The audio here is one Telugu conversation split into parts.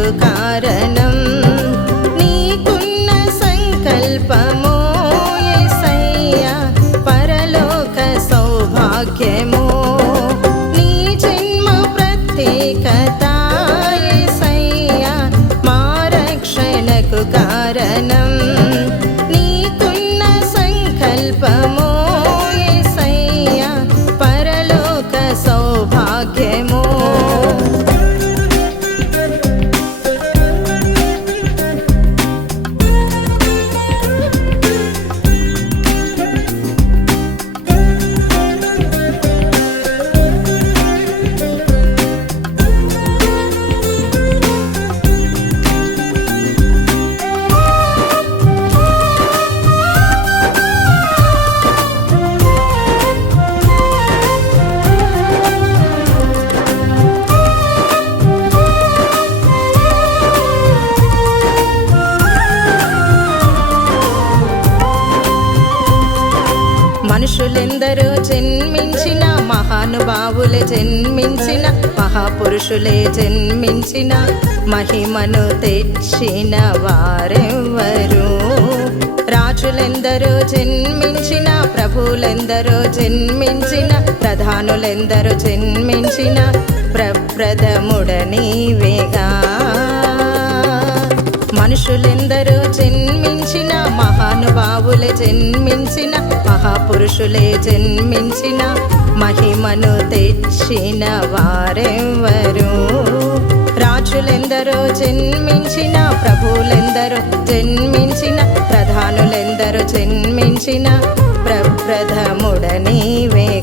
కు కారణం. నీకున్న సంకల్పము ఎసయ్యా పరలోక సౌభాగ్యము. నీ జన్మ ప్రత్యేకత ఎసయ్యా కారణం. మనుషులెందరో జన్మించిన మహానుభావులే జన్మించిన మహాపురుషులే జన్మించిన మహిమను తెచ్చిన వారెవ్వరు? రాజులెందరో జన్మించిన ప్రభువులెందరో జన్మించిన ప్రధానులెందరో జన్మించిన ప్రప్రథముడనీవేగా మనుషులెందరూ జన్మించిన మహానుభావులే జన్మించిన మహాపురుషులే జన్మించిన మహిమను తెచ్చిన వారెవ్వరు. రాజులెందరో జన్మించిన ప్రభువులెందరో జన్మించిన ప్రధానులెందరూ జన్మించిన ప్రప్రథముడనీవేగా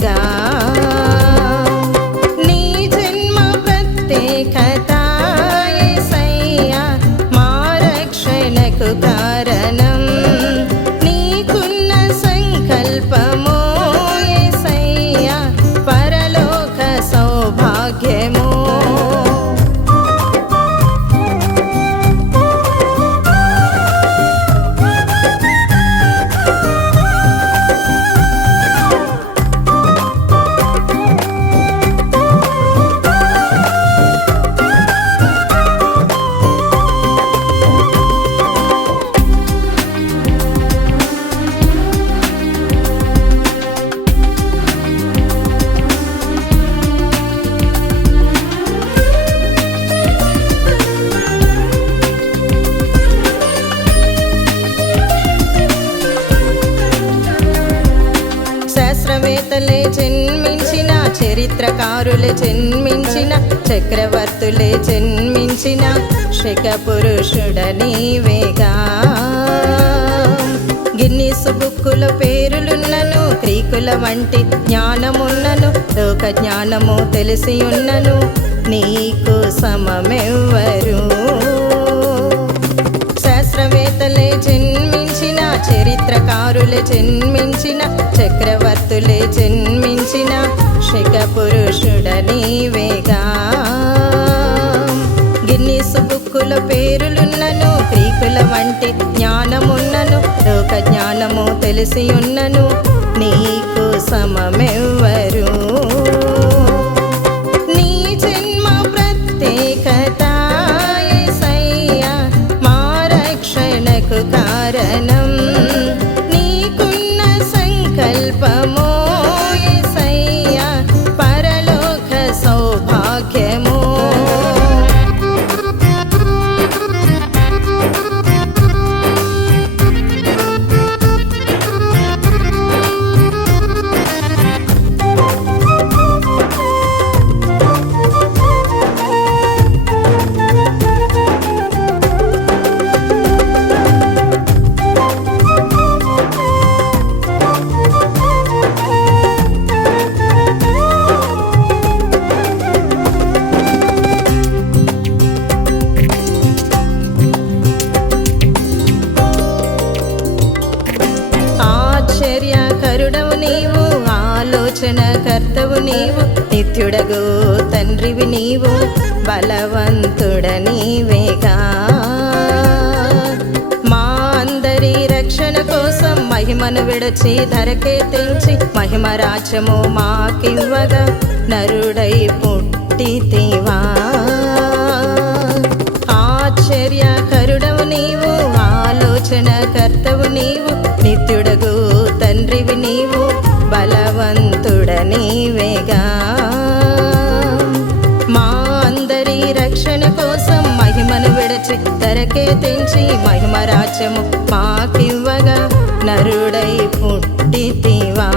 చరిత్రకారులే జన్మించిన చక్రవర్తులే జన్మించిన శక పురుషుడనీవేగా గిన్నీసు బుక్కుల పేరులున్నను క్రీకుల వంటి జ్ఞానమున్నను లోక జ్ఞానము తెలిసి ఉన్నను నీకు సమమెవ్వరు. శాస్త్రవేత్తలే జన్మించిన చరిత్రకారులే జన్మించిన చక్రవర్తులే జన్మ పోషక పురుషుడ నీవేగా. గిన్నీసు బుక్కుల పేరులున్నను క్రీకుల వంటి జ్ఞానమున్నను లోక జ్ఞానము తెలిసి ఉన్నను ఆశ్చర్యకరుడవు నీవు ఆలోచన కర్తవు నీవు నిత్యుడగు తండ్రివి నీవు బలవంతుడ నీవేగా. మా అందరి రక్షణ కోసం మహిమను విడచి ధరకే తెంచి మహిమ రాజ్యము మాకివ్వగా నరుడై పుట్టితివా మహిమను విడచి తరకే తెంచి మహిమ రాజ్యము మాకివ్వగా నరుడై పుట్టితివా